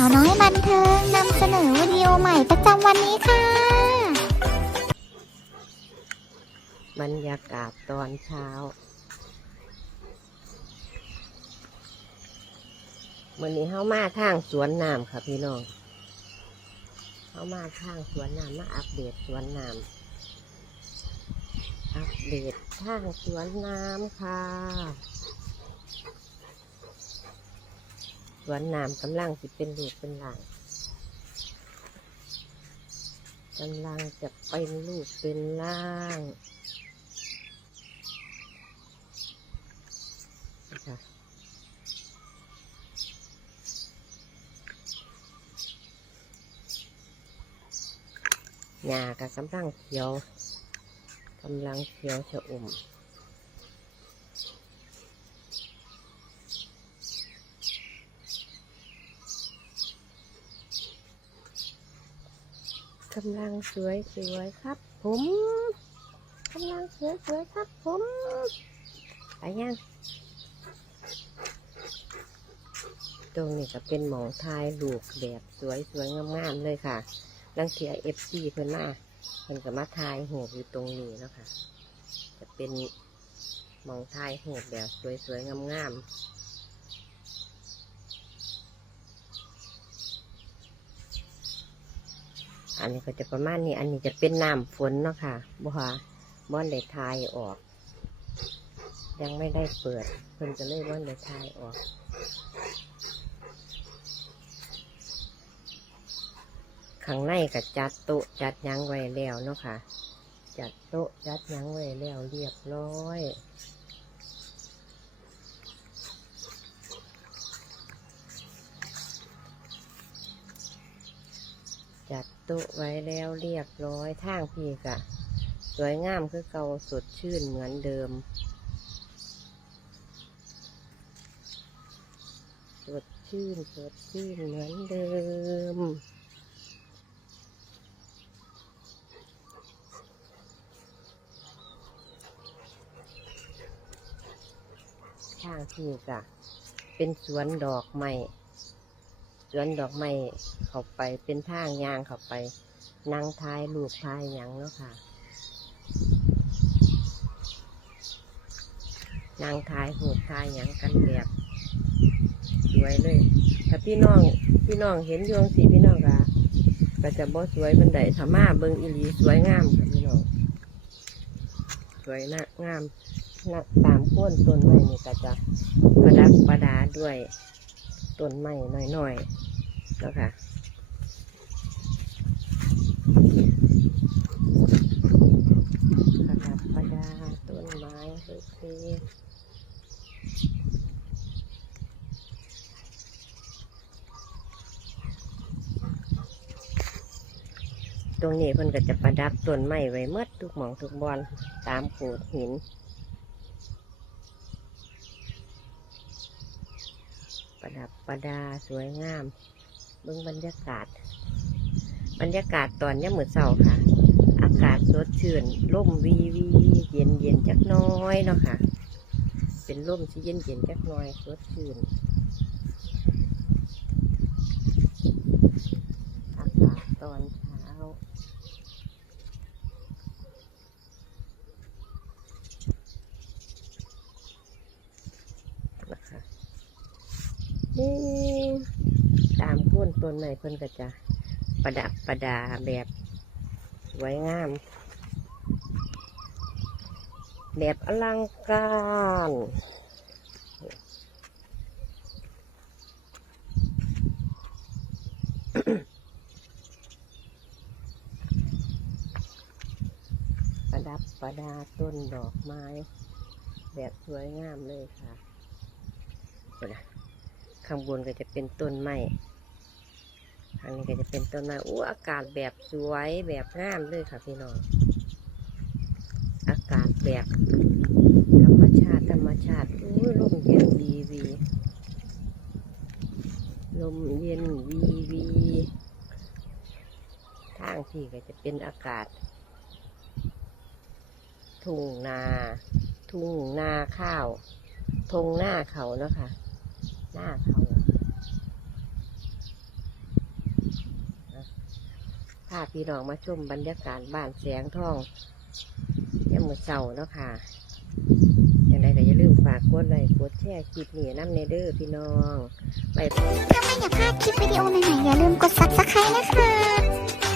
าวน้อยบันเทิงนำเสนอวิดีโอใหม่ประจำวันนี้ค่ะ บรรยากาศตอนเช้าวันนี้เข้ามาทางสวนน้ำค่ะพี่น้องเข้ามาทางสวนน้ำมาอัปเดตสวนน้ำอัปเดตทางสวนน้ำค่ะ ส วนน้ำกำลังสิเป็นลูกเป็นหลางกำลังจะเป็นลูกเป็นล่างนะคะหญ้าก็กำลังเขียวกำลังเขียวชะอุ่ม กำลังสวยสวยครับ ผมกำลังสวยสวยครับ ผมไปยังตรงนี้ก็เป็นหมองทายลูกแบบสวยสวยงามๆเลยค่ะลังเทียเอฟซีเพิ่นมาเพิ่นก็มาทายหูอยู่ตรงนี้เนาะคะจะเป็นหมองทายหูแบบสวยสวยๆงามๆ อันนี้ก็จะประมาณนี้ อันนี้จะเป็นน้ำฝนเนาะค่ะบ่ว่าบ่อนได้ทายออก ยังไม่ได้เปิด เพิ่นจะเลยบ่อนได้ทายออกข้างในก็จัดโต๊ะจัดยังไว้แล้วเนาะค่ะ จัดโต๊ะจัดยังไว้แล้วเรียบร้อย จัดโต๊ะไว้แล้วเรียบร้อยทางพี่กะสวยงามคือเก่าสดชื่นเหมือนเดิม สดชื่นสดชื่นเหมือนเดิมทางพี่กะเป็นสวนดอกไม้ สวนดอกไม้เข้าไปเป็นทางยางเข้าไปนั่งทายลูกทายยังเนาะค่ะนั่งทายหูทายหยังกันแบบสวยเลยถ้าพี่น้องพี่น้องเห็นโยงสีพี่น้องกะก็จะบ่สวยบันไดถ้ามาเบิงอีหลีสวยงามค่ะพี่น้องสวยนะงามนะตามโค้นต้นไม้นี่ก็จะประดับประดาด้วย ต้นไม้หน่อยๆแล้วค่ะประดับประดาต้นไม้เล็กๆตรงนี้เพิ่นก็จะประดับต้นไม้ไว้เมื่ทุกหมองทุกบอนตามโขดหิน ประดับประดาสวยงามเบื้องบรรยากาศ บรรยากาศตอนย่ำมือเสาค่ะ อากาศสดชื่นร่มวีวีเย็นเย็นจักน้อยเนาะค่ะ เป็นร่มที่เย็นเย็นจักน้อยสดชื่นอากาศตอนเช้า นะคะนี่ตามโพ้น ต้นไม้เพิ่นก็จะประดับประดาแบบสวยงาม แบบอลังการประดับประดาต้นดอกไม้ แบบสวยงามเลยค่ะนะข้างบนก็จะเป็นต้นไม้ ทางนี้ก็จะเป็นต้นไม้อู้อากาศแบบสวยแบบงามเลยค่ะพี่น้อง อากาศแบบธรรมชาติธรรมชาติอู้ลมเย็นวีวีลมเย็นวีวีทางที่ก็จะเป็นอากาศ ทุ่งนา ทุ่งนาข้าวทงหน้าเขาเนาะคะ หน้าเขา พาพี่น้องมาชมบรรยากาศบ้านแสงทองยามมื้อเช้าเนาะค่ะอย่างไรก็อย่าลืมฝากกดไลค์กดแชร์คลิปนี้น้ำเนเด้อพี่น้องไปถ้าไม่อยากพลาดคลิปวิดีโอใหม่ๆอย่าลืมกด subscribe นะคะ